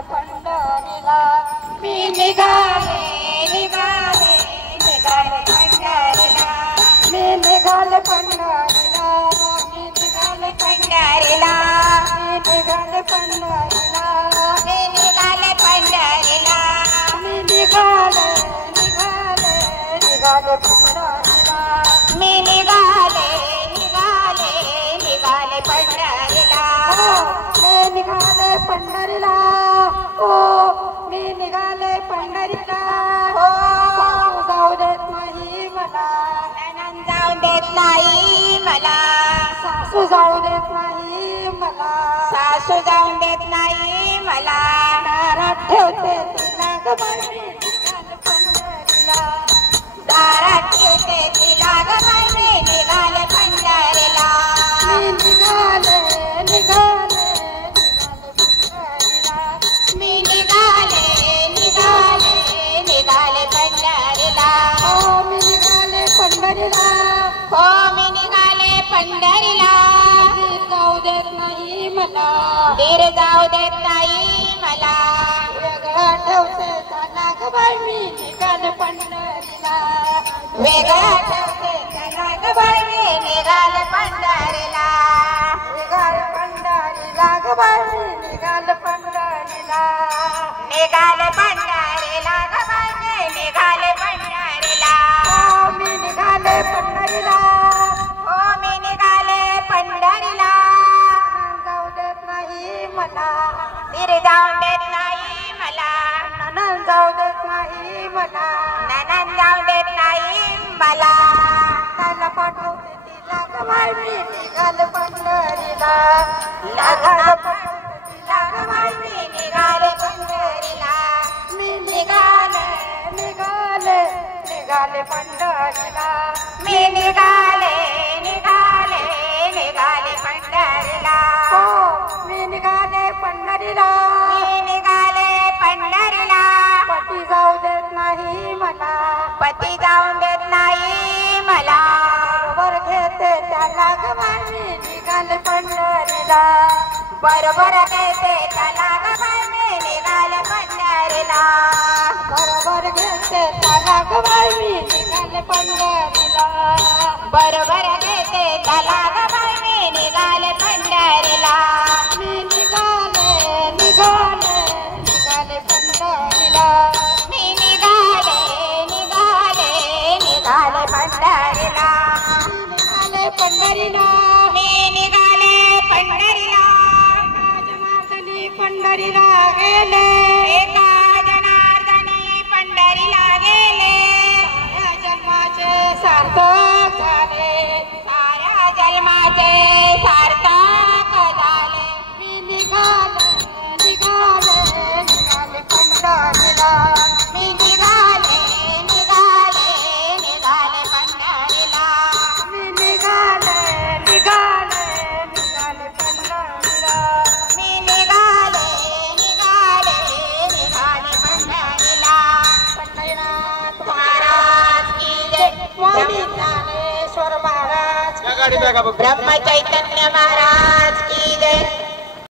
पंढरीला मी निघाले निघाले निघाले पंढरीला मी निघाले पंढरीला मी निघाले पंढरीला मी निघाले पंढरीला मी निघाले पंढरीला मी निघाले निघाले निघाले पंढरीला मी निघाले निघाले निघाले पंढरीला मी निघाले पंढरीला ओ मी निघाले पंढरीला हो जाऊ देत नाही मला नणंद जाऊ देत नाही मला सासू जाऊ देत नाही मला सासू जाऊ देत नाही मला दारात ठेवते तिला ग बाई मी निघाले पंढरीला दारात ठेवते तिला ग बाई मी निघाले पंढरीला मी निघाले निघाले मी निघाले निघाले निघाले पंढरीला हो मी निघाले पंढरीला हो मी निघाले पंढरीला दीर जाऊ देत नाही मला दीर जाऊ देत नाही मला वेगळं ठेवते त्याला ग बाई मी निघाले पंढरीला वेगळं ठेवते त्याला ग बाई मी निघाले पंढरीला निघाले पंढरीला ग बाई मी निघाले पंढरीला निघाले पंढरीला ग बाई मी निघाले पंढरीला मी निघाले पंढरीला हो मी निघाले पंढरीला जाऊ देत नाही मला दीर जाऊ देत नाही मला नणंद जाऊ देत नाही मला नणंद जाऊ देत नाही मला त्याला पाठवते तिला ग बाई मी निघाले पंढरीला निघाले पंढरीला ग बाई मी निघाले पंढरीला मी निघाले निघाले निघाले पंढरीला मी निघाले निघाले निघाले पंढरीला हो मी निघाले पंढरीला मी निघाले पंढरीला पती जाऊ देत नाही मला पती जाऊ देत नाही मला बरोबर घेते त्याला ग बाई मी निघाले पंढरीला बरोबर घेते त्याला ग बाई मी निघाले पंढरीला बरोबर घेते त्याला ग बाई मी निघाले पंढरीला बरोबर घेते त्याला ग बाई मी निघाले पंढरीला मी निघाले निघाले निघाले पंढरीला मी निघाले निघाले निघाले पंढरीला निघाले पंढरीला मी निघाले पंढरीला जनार्दनी पंढरीला गेले एका जनार्दनी पंढरीला गेले साऱ्या जन्माचे सार्थक झाले साऱ्या जन्माचे सार्थक झाले मी निघाले निघाले निघाले पंढरीला मी निघाले निघाले निघाले पंढरीला मी निघाले निघाले निघाले पंढरीला मी निघाले निघाले निघाले पंढरीला पंढरीनाथ महाराज की जय स्वामी ज्ञानेश्वर महाराज ब्रह्म चैतन्य महाराज की जय